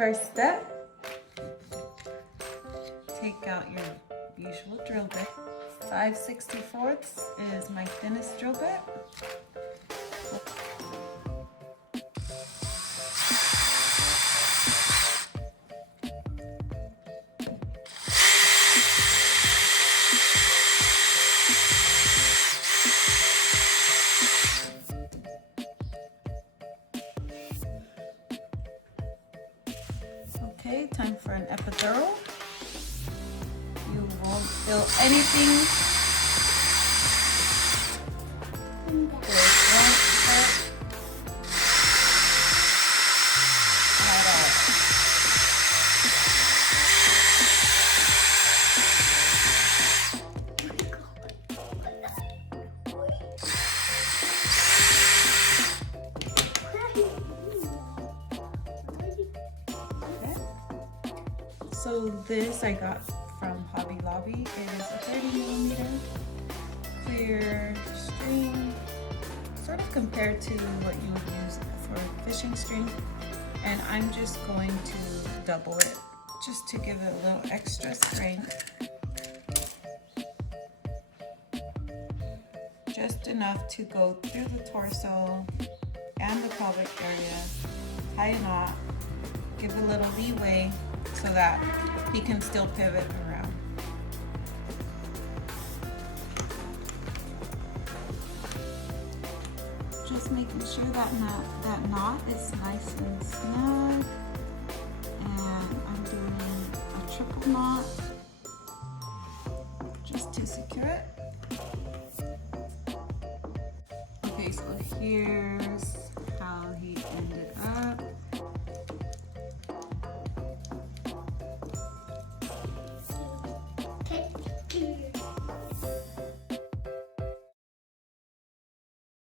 First step, take out your usual drill bit. 5/64 is my thinnest drill bit. Okay, time for an epidural. You won't feel anything. It won't hurt at all. So this I got from Hobby Lobby. It is a 30mm clear string, sort of compared to what you would use for fishing string. And I'm just going to double it just to give it a little extra strength. Just enough to go through the torso and the pelvic area. Tie a knot, give a little leeway so that he can still pivot around. Just making sure that knot is nice and snug. And I'm doing a triple knot just to secure it. Okay, so here's how he